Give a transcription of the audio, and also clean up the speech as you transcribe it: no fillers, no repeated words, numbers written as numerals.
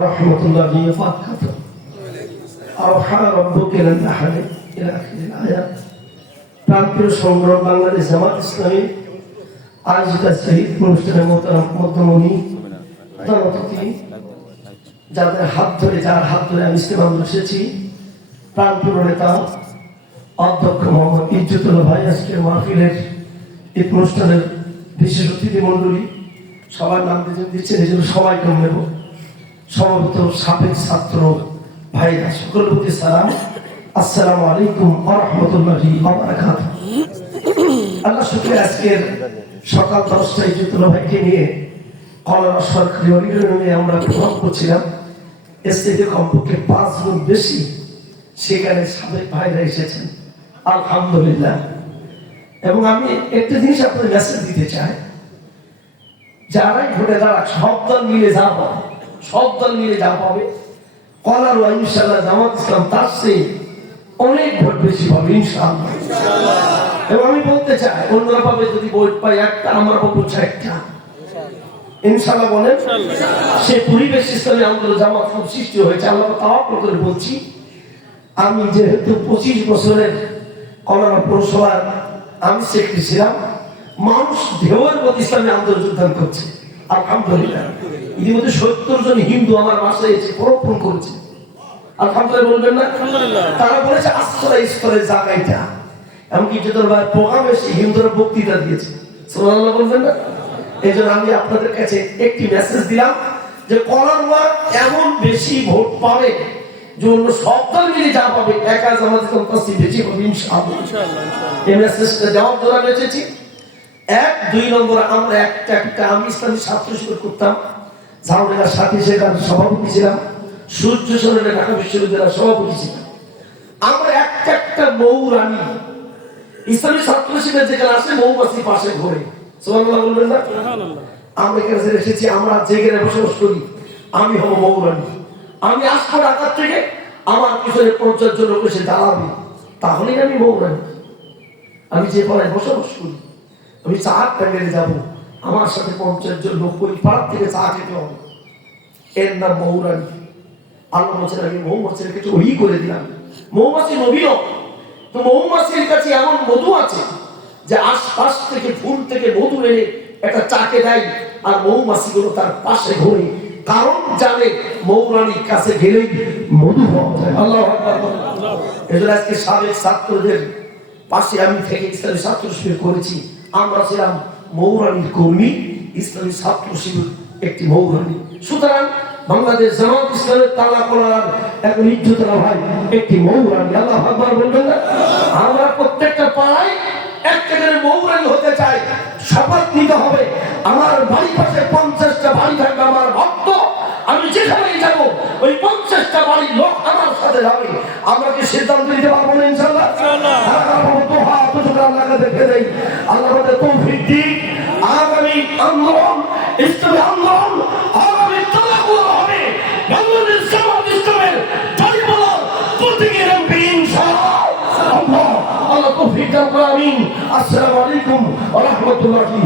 رحمة الله وبركاته. أوحى ربك إلى النحل إلى آخر الآية. প্রান্তীয় সংগ্রাম বাংলাদেশ জামাত ইসলামী আয়োজিত শহীদ অনুষ্ঠানের মধ্যমণি যাদের হাত ধরে আমি ইস্তেমায় বসেছি, প্রান্তীয় নেতা অধ্যক্ষ মোহাম্মদ ইজ্জতুল্লাহ ভাই, আজকের মাহফিলের এই অনুষ্ঠানের বিশেষ অতিথি মন্ডলী, সবার নাম দিচ্ছেন, এই জন্য সবাইকে নেব। সমাবেত সাবেক ছাত্র ভাইরা সকলের প্রতি সালাম, আসসালামু আলাইকুম ওয়া রাহমাতুল্লাহি ওয়া বারাকাতুহু। আল্লাহ শুকরিয়া, আজকের সকাল 10টায় ইজ্জতুল্লাহ ভাইকে নিয়ে কলারা সরকারি অডিটোরিয়ামে আমরা প্রোগ্রাম করছিলাম। এর থেকে কমপক্ষে 5 গুণ বেশি সেখানে সাবেক ভাইরা এসেছেন, আলহামদুলিল্লাহ। এবং আমি একটা জিনিস আপনাদের মেসেজ দিতে চাই, যারাই ঘুরে দাঁড়াক, সব দল মিলে যা পাবে কলারওয়া ইনশাআল্লাহ জামাত ইসলাম তার চেয়ে অনেক ভোট বেশি পাবে ইনশাআল্লাহ। এবং আমি বলতে চাই, অন্যরা পাবে যদি ভোট পাই একটা, আমরা পাবো 4টা ইনশাআল্লাহ। বলেন, সে পরিবেশ ইসলামী আন্দোলন জামাত খুব সৃষ্টি হয়েছে। আল্লাহ তাওয়াক্কুল করে বলছি, আমি যেহেতু 25 বছরের কলারা পৌরসভার আমি সেক্রেটারি ছিলাম, মানুষ ঢেউয়ের প্রতি ইসলামী আন্দোলন যোগদান করছে, আলহামদুলিল্লাহ। ইতিমধ্যে 70 জন হিন্দু আমার বাসায় এসে প্রোগ্রাম করেছে, আলহামদুলিল্লাহ। বলবেন না? তারা বলেছে আশ্রয় স্থলের জায়গাটা, এমনকি যতবার প্রোগ্রাম এসে হিন্দুরা বক্তৃতা দিয়েছে, সুবহানাল্লাহ। বলবেন না? এই জন্য আমি আপনাদের কাছে একটি মেসেজ দিলাম যে কলারওয়া এমন বেশি ভোট পাবে যে অন্য সব দল মিলে যা পাবে একা জামাত ইসলাম তার চেয়ে বেশি হবে ইনশাআল্লাহ। এই মেসেজটা দেওয়ার জন্য বেঁচেছি। 1-2 নম্বর, আমরা একটা আমি ইসলামী ছাত্র শিবির করতাম, ঝাউডাঙ্গার সাথী সেখানে সভাপতি ছিলাম, সূর্য সরণের ঢাকা বিশ্ববিদ্যালয়ের সভাপতি ছিলাম। আমরা একটা মৌরানী ইসলামী ছাত্র শিবির যেখানে আসে মৌমাছি পাশে ঘোরে, সুবহানাল্লাহ। বলবেন না? আমরা এখানে এসেছি, আমরা যেখানে বসবাস করি, আমি হব মৌরানী। আমি আসবো ঢাকা থেকে, আমার পিছনে 50 জন লোক এসে দাঁড়াবে, তাহলেই আমি মৌরানী। আমি যে পাড়ায় বসবাস করি, আমি চার প্যান্ডেলে যাবো, আমার সাথে 50 জন লোক ওই পাড়ার থেকে চা খেতে হবে, এর নাম মৌরানী। আল্লাহ বলছেন, আমি মৌমাছির কাছে ওই করে দিলাম। মৌমাছি নবীও তো, মৌমাছির কাছে এমন মধু আছে যে আশপাশ থেকে ফুল থেকে মধু এনে একটা চাকে দেয়, আর মৌমাছিগুলো তার পাশে ঘোরে, কারণ জানে মৌরানীর কাছে গেলেই মধু পাওয়া যায়। আল্লাহু আকবার। এজন্য আজকে সাবেক ছাত্রদের পাশে আমি থেকে ইসলামী ছাত্র শিবির করেছি। আমরা ছিলাম মৌরানীর কর্মী, ইসলামী ছাত্র শিবির একটি মৌরানী। সুতরাং বাংলাদেশ জামাত ইসলামের তালা কলার এখন ইজ্জতুল্লাহ ভাই একটি মৌরানী, আল্লাহু আকবার। বলবেন না? আমরা প্রত্যেকটা পাড়ায় একটা করে মৌরানী হতে চাই। শপথ নিতে হবে, আমার বাড়ির পাশে 50টা বাড়ি থাকবে আমার ভক্ত, আমি যেখানেই যাবো ওই 50টা বাড়ির লোক আমার সাথে যাবে। আমরা কি সিদ্ধান্ত নিতে পারবো না ইনশাআল্লাহ? আল্লাহ দেখে দেই, আল্লাহ আমাদের তৌফিক দিক। আগামী আন্দোলন, ইসলামী আন্দোলন, আগামী তালাকুল হবে বাংলাদেশ জামাত ইসলামের দাঁড়িপাল্লা প্রতীকের এমপি ইনশাআল্লাহ। আল্লাহ তৌফিক দান করুন, আমিন। আসসালামু আলাইকুম ওয়া রাহমাতুল্লাহি